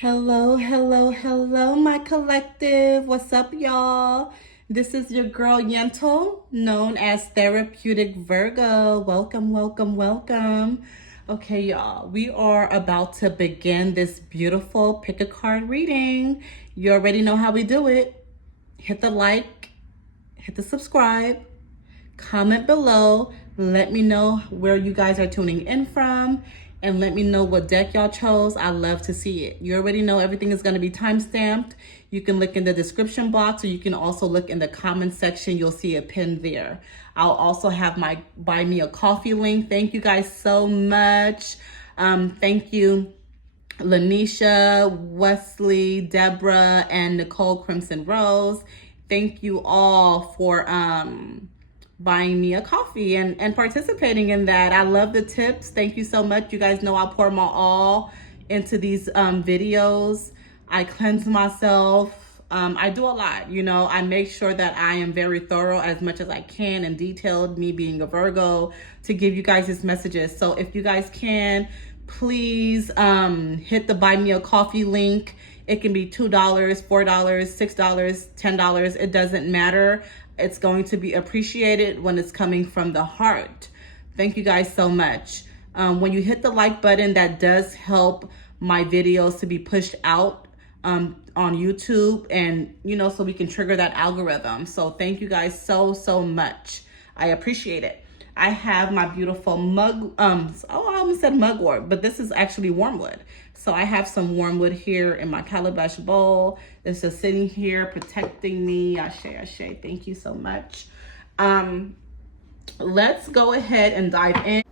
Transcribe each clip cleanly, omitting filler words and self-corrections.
Hello, hello, hello, my collective. What's up, y'all? This is your girl Yentl, known as Therapeutic Virgo. Welcome, welcome, welcome. Okay, y'all, we are about to begin this beautiful pick a card reading. You already know how we do it. Hit the like, hit the subscribe, comment below. Let me know where you guys are tuning in from and let me know what deck y'all chose. I love to see it. You already know everything is going to be time stamped. You can look in the description box or you can also look in the comment section. You'll see a pin there. I'll also have my buy me a coffee link. Thank you guys so much. Thank you, Lanisha, Wesley, Deborah, and Nicole Crimson Rose. Thank you all for buying me a coffee and participating in that. I love the tips. Thank you so much. You guys know I pour my all into these videos. I cleanse myself. I do a lot, you know. I make sure that I am very thorough as much as I can and detailed, me being a Virgo, to give you guys these messages. So if you guys can, please hit the buy me a coffee link. It can be $2, $4, $6, $10. It doesn't matter. It's going to be appreciated when it's coming from the heart. Thank you guys so much. When you hit the like button, that does help my videos to be pushed out on YouTube, and you know, so we can trigger that algorithm. So thank you guys so much. I appreciate it. I have my beautiful mug, I almost said mugwort, but this is actually wormwood. So I have some wormwood here in my calabash bowl. It's just sitting here protecting me. Ashe, ashe. Thank you so much. Let's go ahead and dive in.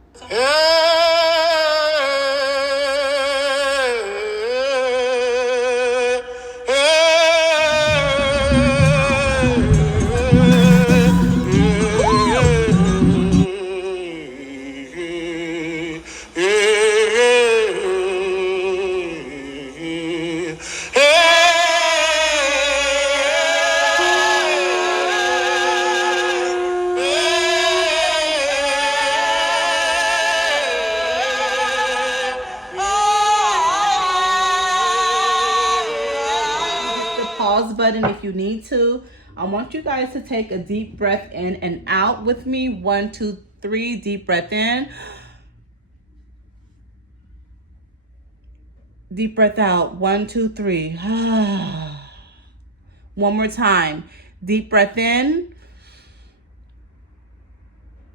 Pause button if you need to. I want you guys to take a deep breath in and out with me. 1, 2, 3. Deep breath in. Deep breath out. 1, 2, 3. One more time. Deep breath in.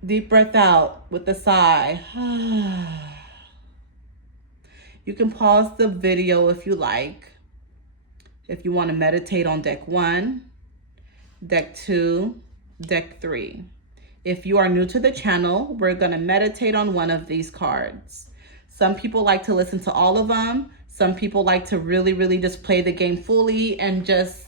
Deep breath out with a sigh. You can pause the video if you like. If you want to meditate on deck 1, deck 2, deck 3. If you are new to the channel, we're going to meditate on one of these cards. Some people like to listen to all of them. Some people like to really just play the game fully and just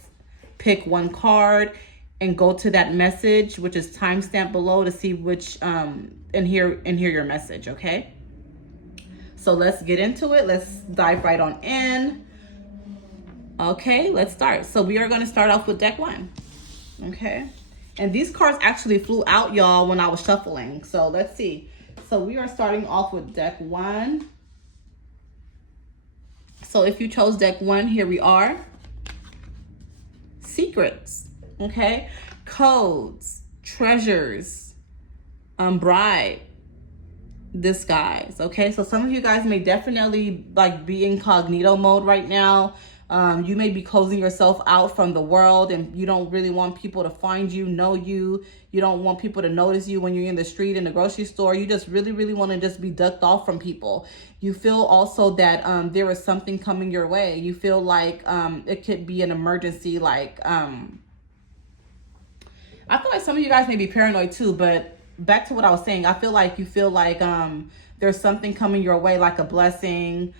pick one card and go to that message, which is timestamped below, to see which and hear your message, okay? So let's get into it. Let's dive right on in. Okay, let's start. So we are going to start off with deck 1. Okay, and these cards actually flew out, y'all, when I was shuffling. So let's see. So we are starting off with deck 1. So if you chose deck 1, here we are. Secrets. Okay, codes, treasures, bribe, disguise. Okay, so some of you guys may definitely like be incognito mode right now. You may be closing yourself out from the world and you don't really want people to find you, know you. You don't want people to notice you when you're in the street, in the grocery store. You just really want to just be ducked off from people. You feel also that there is something coming your way. You feel like it could be an emergency. Like I feel like some of you guys may be paranoid too, but back to what I was saying, I feel like you feel like there's something coming your way, like a blessing.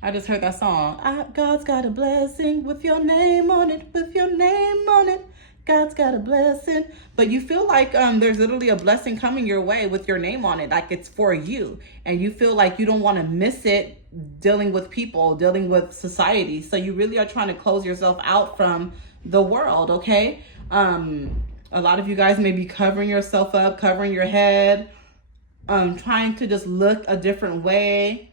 I just heard that song. God's got a blessing with your name on it, with your name on it. God's got a blessing. But you feel like there's literally a blessing coming your way with your name on it, like it's for you. And you feel like you don't want to miss it dealing with people, dealing with society. So you really are trying to close yourself out from the world, okay? A lot of you guys may be covering yourself up, covering your head, trying to just look a different way.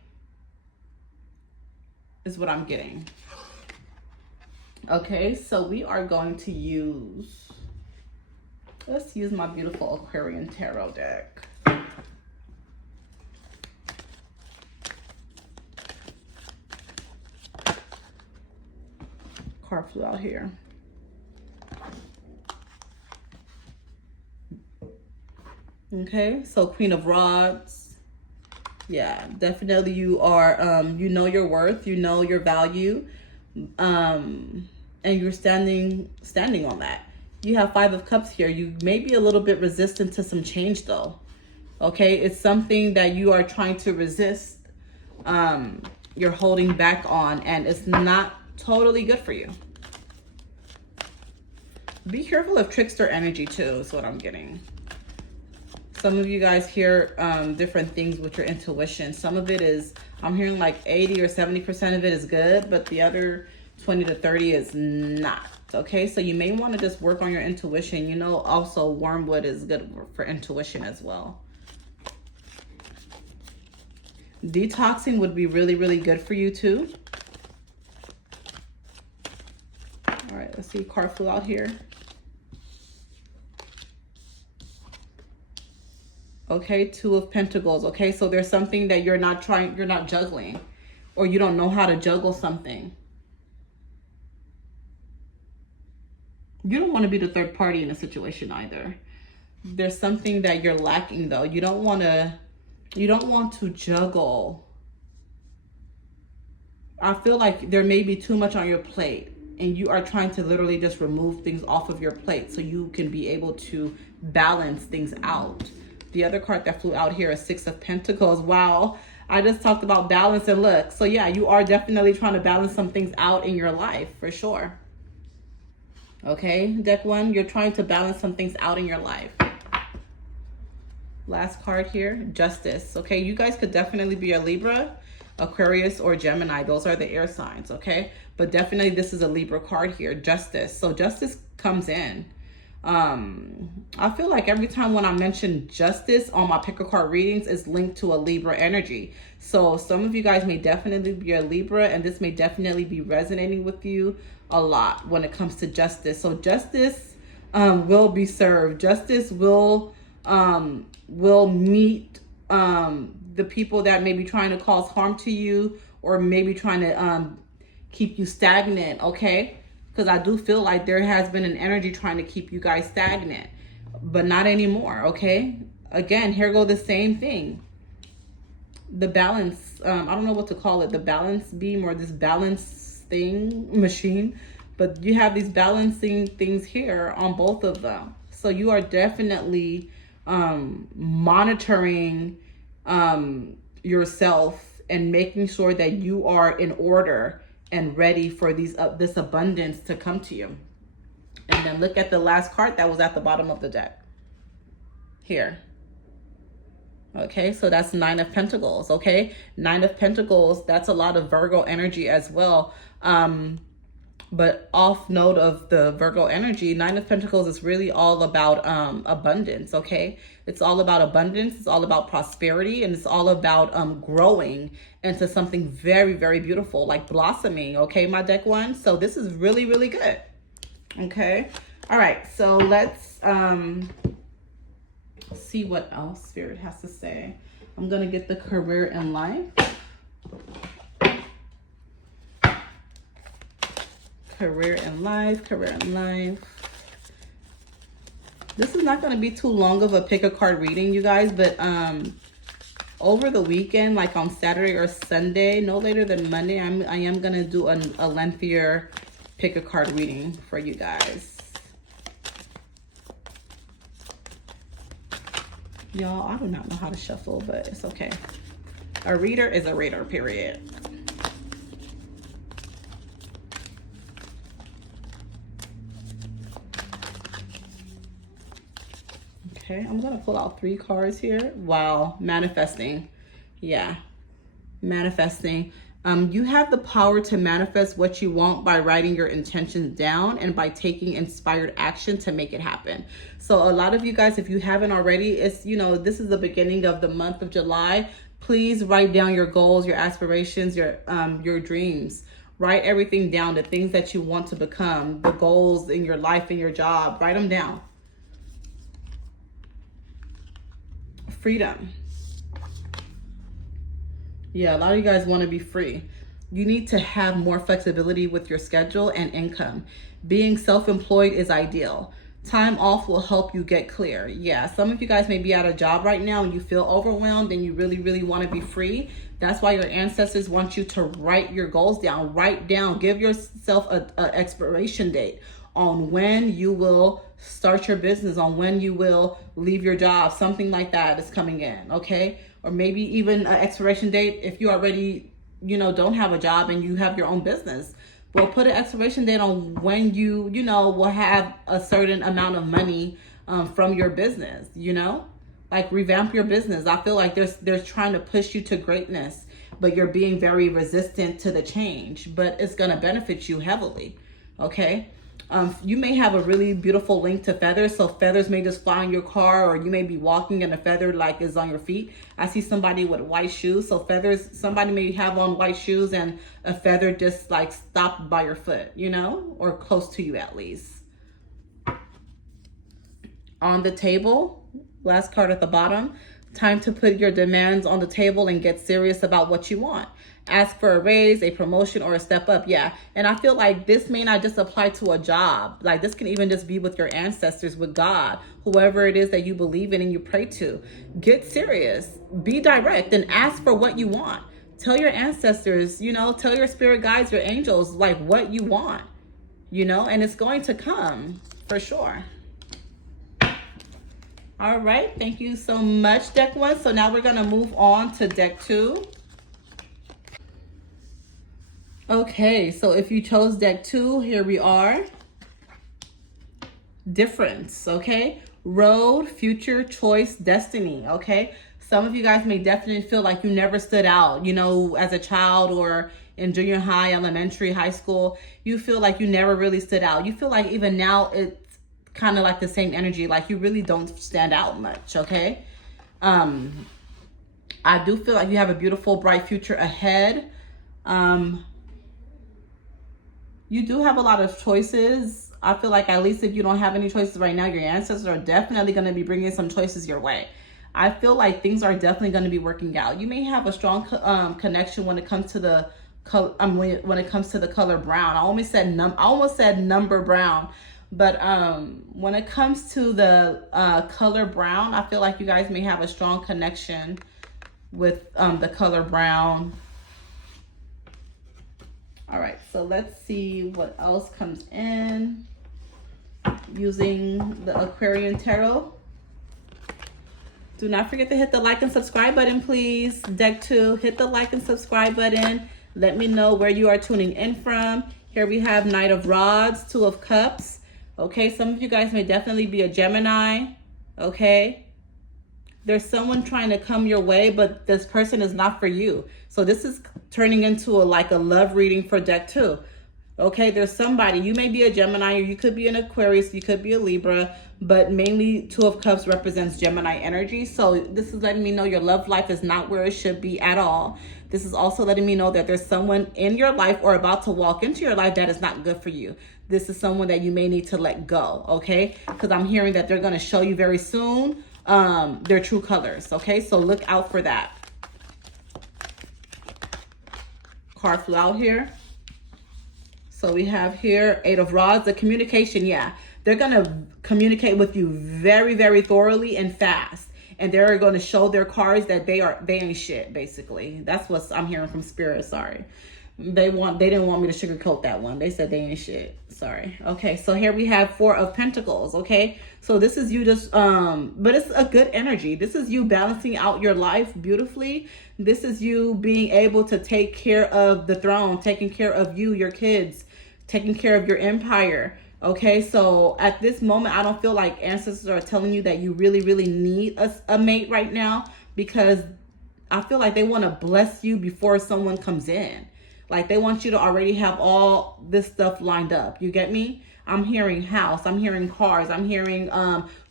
is what I'm getting. Okay, so we are going to use, let's use my beautiful Aquarian Tarot deck. Card flew out here. Okay, so Queen of Rods. Yeah, definitely you are, you know your worth, you know your value, and you're standing on that. You have Five of Cups here. You may be a little bit resistant to some change though. Okay, it's something that you are trying to resist, you're holding back on, and it's not totally good for you. Be careful of trickster energy too, is what I'm getting. Some of you guys hear different things with your intuition. Some of it is, I'm hearing like 80 or 70% of it is good, but the other 20 to 30 is not. Okay, so you may want to just work on your intuition. You know, also wormwood is good for intuition as well. Detoxing would be really, really good for you too. All right, let's see, card flew out here. Okay, Two of Pentacles. Okay, so there's something that you're not juggling, or you don't know how to juggle something. You don't want to be the third party in a situation either. There's something that you're lacking though. You don't want to juggle. I feel like there may be too much on your plate, and you are trying to literally just remove things off of your plate so you can be able to balance things out. The other card that flew out here is Six of Pentacles. Wow, I just talked about balance, and look. So yeah, you are definitely trying to balance some things out in your life for sure. Okay, deck one, you're trying to balance some things out in your life. Last card here, Justice. Okay, you guys could definitely be a Libra, Aquarius, or Gemini. Those are the air signs, okay? But definitely this is a Libra card here, Justice. So justice comes in. I feel like every time when I mention justice on my pick a card readings, is linked to a Libra energy. So some of you guys may definitely be a Libra, and this may definitely be resonating with you a lot when it comes to justice. So justice will be served. Justice will meet the people that may be trying to cause harm to you, or maybe trying to keep you stagnant, okay? Because I do feel like there has been an energy trying to keep you guys stagnant, but not anymore, okay? Again, here go the same thing. The balance, I don't know what to call it, the balance beam or this balance thing, machine, but you have these balancing things here on both of them. So you are definitely monitoring yourself and making sure that you are in order and ready for this abundance to come to you. And then look at the last card that was at the bottom of the deck here. Okay, so that's Nine of Pentacles. Okay, Nine of Pentacles, that's a lot of Virgo energy as well. But off note of the Virgo energy, Nine of Pentacles is really all about abundance, okay? It's all about abundance, it's all about prosperity, and it's all about growing into something very, very beautiful, like blossoming, okay, my deck one? So this is really, really good, okay? All right, so let's see what else Spirit has to say. I'm gonna get the career and life. Career and life, career and life. This is not going to be too long of a pick a card reading, you guys, but over the weekend, like on Saturday or Sunday, no later than Monday, I am going to do a lengthier pick a card reading for you guys. Y'all, I do not know how to shuffle, but it's okay. A reader is a reader, period. Okay, I'm gonna pull out 3 cards here. Wow, manifesting. Yeah, manifesting. You have the power to manifest what you want by writing your intentions down and by taking inspired action to make it happen. So a lot of you guys, if you haven't already, it's, you know, this is the beginning of the month of July. Please write down your goals, your aspirations, your dreams. Write everything down, the things that you want to become, the goals in your life and your job. Write them down. Freedom. Yeah, a lot of you guys want to be free. You need to have more flexibility with your schedule and income. Being self-employed is ideal. Time off will help you get clear. Yeah, some of you guys may be at a job right now and you feel overwhelmed and you really, really want to be free. That's why your ancestors want you to write your goals down. Write down, give yourself a expiration date on when you will start your business, on when you will leave your job. Something like that is coming in, okay? Or maybe even an expiration date if you already, don't have a job and you have your own business. Well, put an expiration date on when you, will have a certain amount of money from your business, like revamp your business. I feel like they're trying to push you to greatness, but you're being very resistant to the change, but it's going to benefit you heavily. Okay. You may have a really beautiful link to feathers. So feathers may just fly in your car, or you may be walking and a feather like is on your feet. I see somebody with white shoes. So feathers, somebody may have on white shoes and a feather just like stopped by your foot, or close to you at least. On the table, last card at the bottom, time to put your demands on the table and get serious about what you want. Ask for a raise, a promotion, or a step up. Yeah. And I feel like this may not just apply to a job. Like this can even just be with your ancestors, with God, whoever it is that you believe in and you pray to. Get serious, be direct, and ask for what you want. Tell your ancestors, tell your spirit guides, your angels, like what you want, and it's going to come for sure. All right. Thank you so much, deck 1. So now we're going to move on to deck 2. Okay, so if you chose deck 2, here we are. Difference, okay? Road, future, choice, destiny, okay? Some of you guys may definitely feel like you never stood out, as a child or in junior high, elementary, high school. You feel like you never really stood out. You feel like even now it's kind of like the same energy, like you really don't stand out much, okay? I do feel like you have a beautiful, bright future ahead. You do have a lot of choices. I feel like at least if you don't have any choices right now, your ancestors are definitely going to be bringing some choices your way. I feel like things are definitely going to be working out. You may have a strong connection when it comes to the when it comes to the color brown. I almost said number brown, but when it comes to the color brown, I feel like you guys may have a strong connection with the color brown. All right, so let's see what else comes in using the Aquarian Tarot. Do not forget to hit the like and subscribe button, please. Deck 2, hit the like and subscribe button. Let me know where you are tuning in from. Here we have Knight of Rods, 2 of Cups. Okay, some of you guys may definitely be a Gemini, okay? There's someone trying to come your way, but this person is not for you. So this is turning into like a love reading for deck 2. Okay, there's somebody, you may be a Gemini, or you could be an Aquarius, you could be a Libra, but mainly 2 of Cups represents Gemini energy. So this is letting me know your love life is not where it should be at all. This is also letting me know that there's someone in your life or about to walk into your life that is not good for you. This is someone that you may need to let go, okay? Because I'm hearing that they're going to show you very soon their true colors, okay? So look out for that. Card flew out here. So we have here 8 of Rods, the communication. Yeah, they're going to communicate with you very, very thoroughly and fast. And they're going to show their cards that they ain't shit, basically. That's what I'm hearing from Spirit. Sorry. They didn't want me to sugarcoat that one. They said they ain't shit. Sorry. Okay, so here we have 4 of Pentacles, okay? So this is you just, but it's a good energy. This is you balancing out your life beautifully. This is you being able to take care of the throne, taking care of you, your kids, taking care of your empire. Okay, so at this moment, I don't feel like ancestors are telling you that you really, really need a mate right now, because I feel like they want to bless you before someone comes in. Like they want you to already have all this stuff lined up. You get me? I'm hearing house. I'm hearing cars. I'm hearing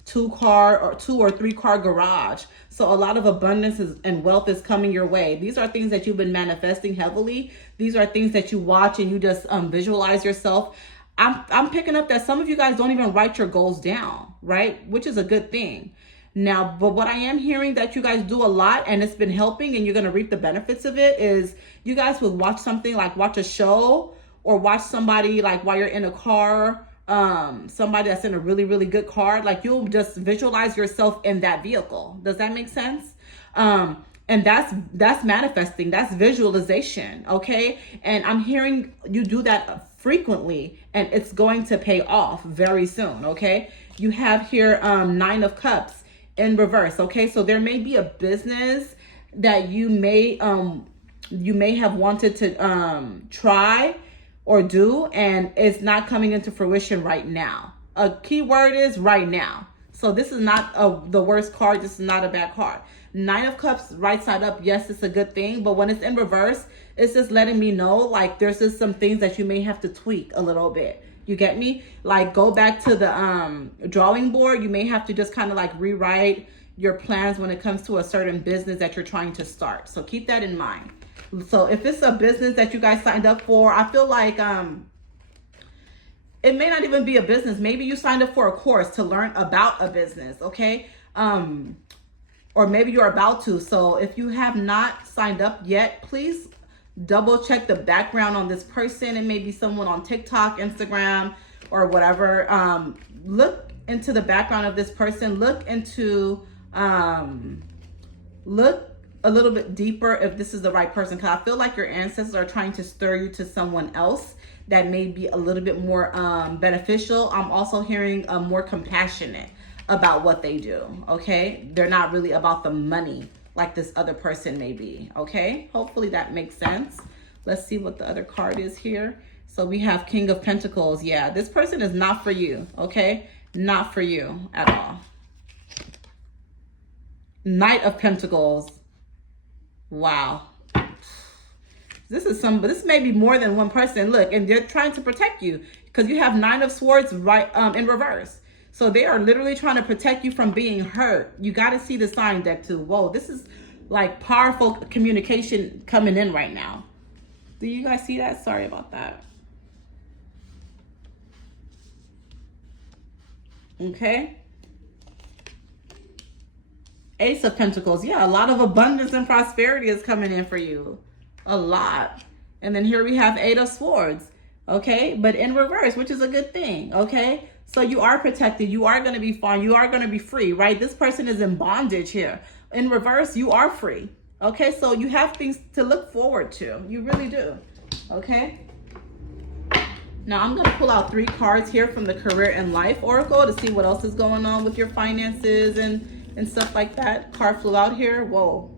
two or three car garage. So a lot of abundance and wealth is coming your way. These are things that you've been manifesting heavily. These are things that you watch and you just visualize yourself. I'm picking up that some of you guys don't even write your goals down, right? Which is a good thing. Now, but what I am hearing that you guys do a lot and it's been helping and you're going to reap the benefits of it is you guys would watch something like watch a show or watch somebody like while you're in a car, somebody that's in a really, really good car. Like you'll just visualize yourself in that vehicle. Does that make sense? And that's manifesting, that's visualization. Okay. And I'm hearing you do that frequently and it's going to pay off very soon. Okay. You have here, 9 of Cups in reverse. Okay. So there may be a business that you may have wanted to, try or do, and it's not coming into fruition right now. A key word is right now. So this is not the worst card. This is not a bad card. 9 of Cups, right side up. Yes, it's a good thing. But when it's in reverse, it's just letting me know like there's just some things that you may have to tweak a little bit. You get me? Like go back to the drawing board. You may have to just kind of like rewrite your plans when it comes to a certain business that you're trying to start. So keep that in mind. So if it's a business that you guys signed up for, I feel like it may not even be a business. Maybe you signed up for a course to learn about a business, okay? Or maybe you're about to. So if you have not signed up yet, please double check the background on this person. It may be someone on TikTok, Instagram, or whatever. Look into the background of this person. Look a little bit deeper if this is the right person, because I feel like your ancestors are trying to stir you to someone else that may be a little bit more beneficial. I'm also hearing more compassionate about what they do, okay? They're not really about the money like this other person may be, okay? Hopefully that makes sense. Let's see what the other card is here. So we have King of Pentacles. Yeah, this person is not for you, okay? Not for you at all. Knight of Pentacles. Wow. This may be more than one person. Look, and they're trying to protect you because you have 9 of Swords right in reverse. So they are literally trying to protect you from being hurt. You got to see the sign deck too. Whoa, this is like powerful communication coming in right now. Do you guys see that? Sorry about that. Okay. Ace of Pentacles. Yeah, a lot of abundance and prosperity is coming in for you. A lot. And then here we have 8 of Swords. Okay, but in reverse, which is a good thing. Okay, so you are protected. You are going to be fine. You are going to be free, right? This person is in bondage here. In reverse, you are free. Okay, so you have things to look forward to. You really do. Okay. Now I'm going to pull out 3 cards here from the Career and Life Oracle to see what else is going on with your finances and stuff like that. Card flew out here. Whoa.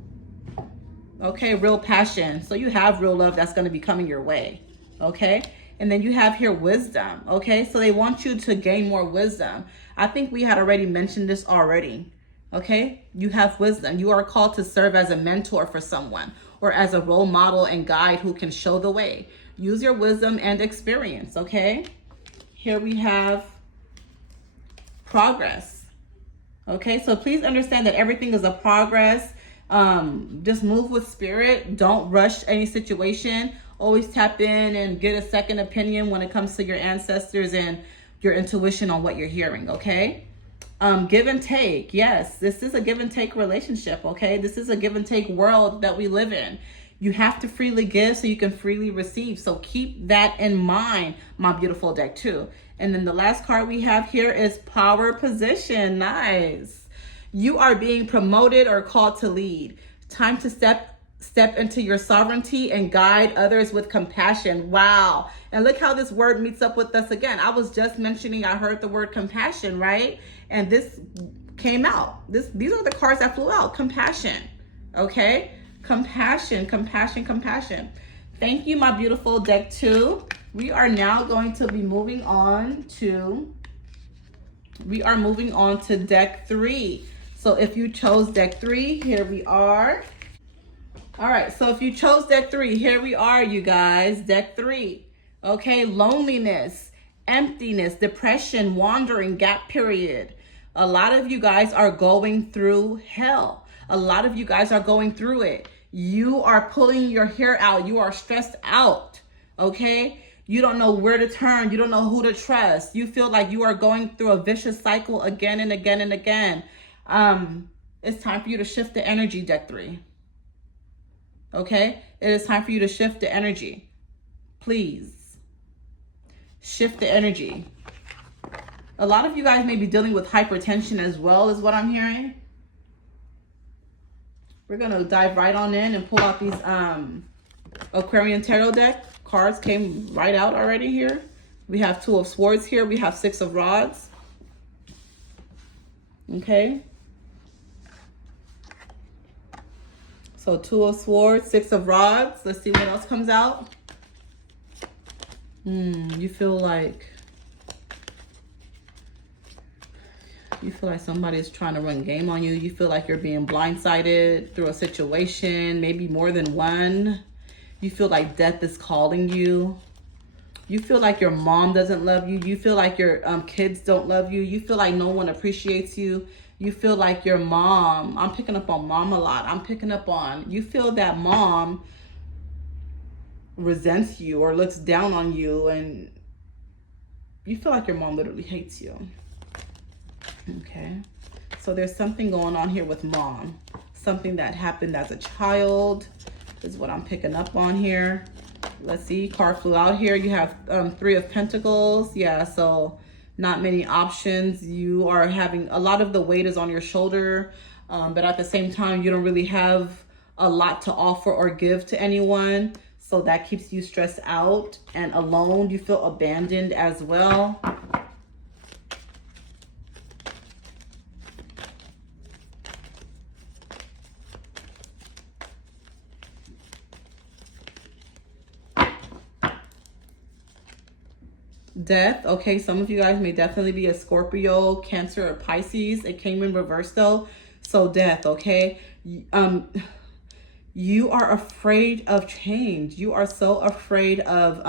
Okay, real passion. So you have real love that's going to be coming your way. Okay. And then you have here wisdom. Okay. So they want you to gain more wisdom. I think we had already mentioned this already. Okay. You have wisdom. You are called to serve as a mentor for someone or as a role model and guide who can show the way. Use your wisdom and experience. Okay. Here we have progress. Okay. So please understand that everything is a progress. Just move with spirit. Don't rush any situation. Always tap in and get a second opinion when it comes to your ancestors and your intuition on what you're hearing. Okay. Give and take. Yes, this is a give and take relationship. Okay. This is a give and take world that we live in. You have to freely give so you can freely receive. So keep that in mind, my beautiful deck too. And then the last card we have here is Power Position. Nice. You are being promoted or called to lead. Time to step into your sovereignty and guide others with compassion. Wow. And look how this word meets up with us again. I was just mentioning, I heard the word compassion, right? And this came out. These are the cards that flew out. Compassion. Okay? Compassion, compassion, compassion. Thank you, my beautiful deck 2. We are now going to be moving on to deck 3. So if you chose deck 3, here we are. All right, so if you chose deck 3, here we are, you guys. Deck 3. Okay, loneliness, emptiness, depression, wandering, gap period. A lot of you guys are going through hell. A lot of you guys are going through it. You are pulling your hair out. You are stressed out, okay? You don't know where to turn. You don't know who to trust. You feel like you are going through a vicious cycle again and again and again. It's time for you to shift the energy, deck 3. Okay? It is time for you to shift the energy. Please. Shift the energy. A lot of you guys may be dealing with hypertension as well, is what I'm hearing. We're going to dive right on in and pull out these Aquarian Tarot deck. Cards came right out already here. We have 2 of Swords here. We have 6 of Rods. Okay. So 2 of Swords, 6 of Rods. Let's see what else comes out. You feel like somebody is trying to run game on you. You feel like you're being blindsided through a situation, maybe more than one. You feel like death is calling you. You feel like your mom doesn't love you. You feel like your kids don't love you. You feel like no one appreciates you. You feel like your mom, I'm picking up on mom a lot. I'm picking up on, you feel that mom resents you or looks down on you, and you feel like your mom literally hates you. Okay, so there's something going on here with mom. Something that happened as a child is what I'm picking up on here. Let's see, card flew out here. You have 3 of Pentacles. Yeah, so not many options. You are having a lot of the weight is on your shoulder, but at the same time, you don't really have a lot to offer or give to anyone. So that keeps you stressed out and alone. You feel abandoned as well. Death. Okay, some of you guys may definitely be a Scorpio, Cancer, or Pisces. It came in reverse though. So death, okay? You are afraid of change. You are so afraid of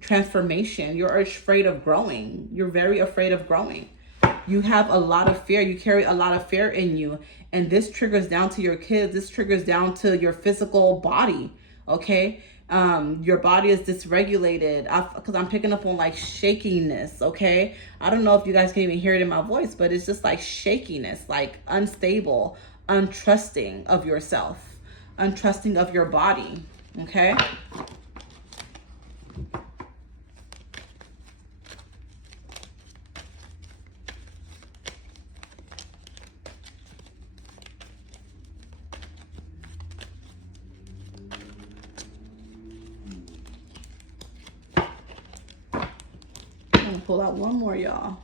transformation. You're afraid of growing. You're very afraid of growing. You have a lot of fear. You carry a lot of fear in you. And this triggers down to your kids. This triggers down to your physical body, okay? Your body is dysregulated because I'm picking up on like shakiness, okay? I don't know if you guys can even hear it in my voice, but it's just like shakiness, like unstable, untrusting of yourself, untrusting of your body, okay? I'm gonna pull out one more, y'all.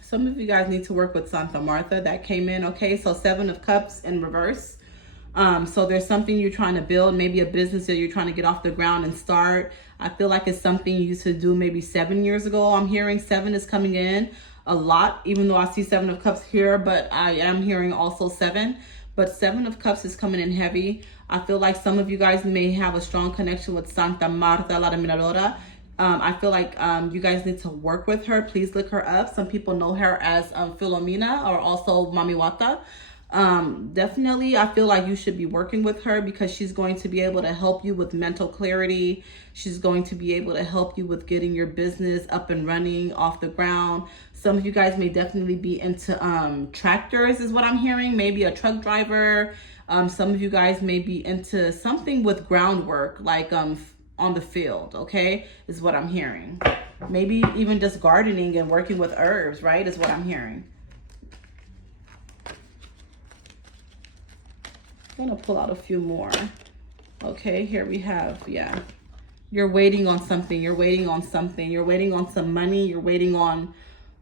Some of you guys need to work with Santa Martha. That came in, okay? So 7 of Cups in reverse. So there's something you're trying to build, maybe a business that you're trying to get off the ground and start. I feel like it's something you used to do maybe 7 years ago. I'm hearing 7 is coming in a lot, even though I see 7 of Cups here, but I am hearing also 7. But 7 of Cups is coming in heavy. I feel like some of you guys may have a strong connection with Santa Marta la Miradora. I feel like you guys need to work with her. Please look her up. Some people know her as Filomena or also Mami Wata. Definitely, I feel like you should be working with her because she's going to be able to help you with mental clarity. She's going to be able to help you with getting your business up and running off the ground. Some of you guys may definitely be into tractors is what I'm hearing. Maybe a truck driver. Some of you guys may be into something with groundwork, like on the field, okay, is what I'm hearing. Maybe even just gardening and working with herbs, right, is what I'm hearing. I'm gonna pull out a few more. Okay, here we have, yeah. You're waiting on something. You're waiting on something. You're waiting on some money. You're waiting on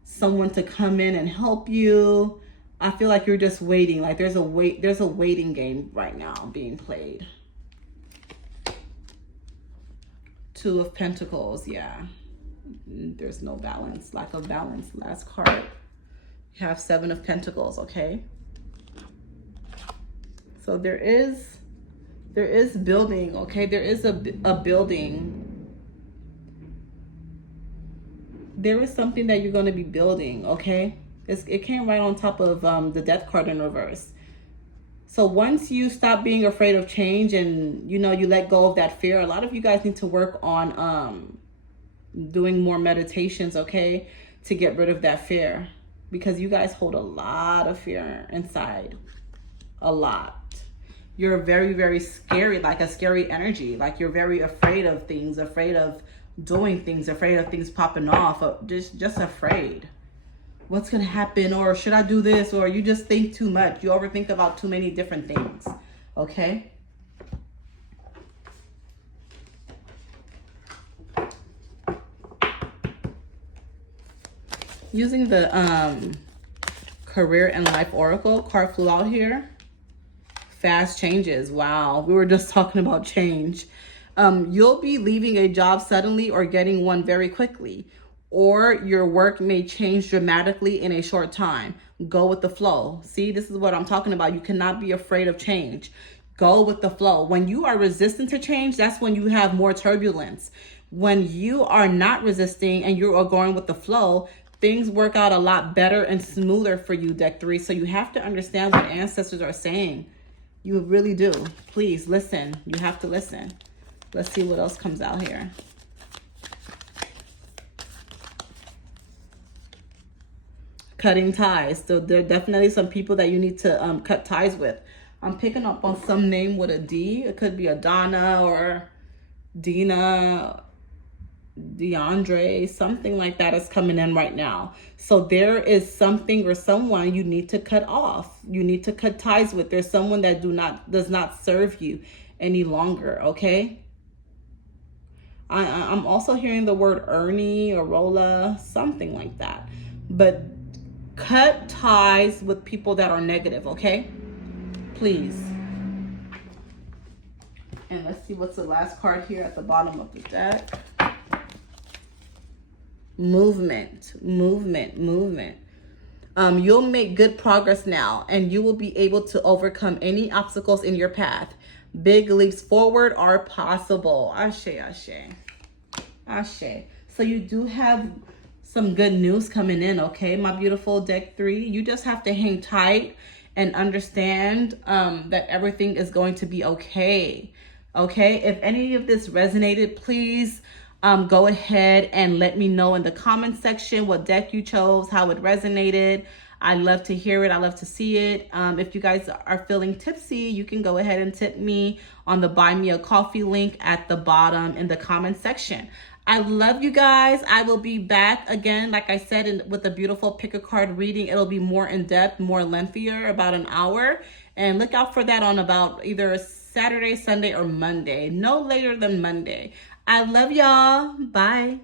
someone to come in and help you. I feel like you're just waiting. Like there's a waiting game right now being played. 2 of Pentacles, yeah. There's no balance, lack of balance. Last card. You have 7 of Pentacles, okay? So there is building, okay? There is a building. There is something that you're going to be building, okay? It came right on top of the death card in reverse. So once you stop being afraid of change and, you know, you let go of that fear, a lot of you guys need to work on doing more meditations, okay, to get rid of that fear, because you guys hold a lot of fear inside. A lot. You're very, very scary, like a scary energy. Like you're very afraid of things, afraid of doing things, afraid of things popping off, just afraid. What's gonna happen, or should I do this, or you just think too much. You overthink about too many different things, okay? Using the career and life oracle card flew out here. Fast changes. Wow, we were just talking about change. You'll be leaving a job suddenly or getting one very quickly, or your work may change dramatically in a short time. Go with the flow. See, this is what I'm talking about. You cannot be afraid of change. Go with the flow. When you are resistant to change, that's when you have more turbulence. When you are not resisting and you are going with the flow, things work out a lot better and smoother for you, deck 3. So you have to understand what ancestors are saying. You really do. Please listen. You have to listen. Let's see what else comes out here. Cutting ties. So there are definitely some people that you need to cut ties with. I'm picking up on some name with a D. It could be a Donna or Dina, DeAndre, something like that is coming in right now. So there is something or someone you need to cut off. You need to cut ties with. There's someone that does not serve you any longer, okay? I'm also hearing the word Ernie or Rolla, something like that. But cut ties with people that are negative, okay? Please. And let's see what's the last card here at the bottom of the deck. Movement. You'll make good progress now, and you will be able to overcome any obstacles in your path. Big leaps forward are possible. Ashe, ashe, ashe. So you do have some good news coming in, okay, my beautiful deck 3. You just have to hang tight and understand that everything is going to be okay. Okay, if any of this resonated, please go ahead and let me know in the comment section what deck you chose, how it resonated. I love to hear it. I love to see it. If you guys are feeling tipsy, you can go ahead and tip me on the Buy Me a Coffee link at the bottom in the comment section. I love you guys. I will be back again, like I said, with a beautiful pick a card reading. It'll be more in depth, more lengthier, about an hour. And look out for that on about either Saturday, Sunday, or Monday. No later than Monday. I love y'all. Bye.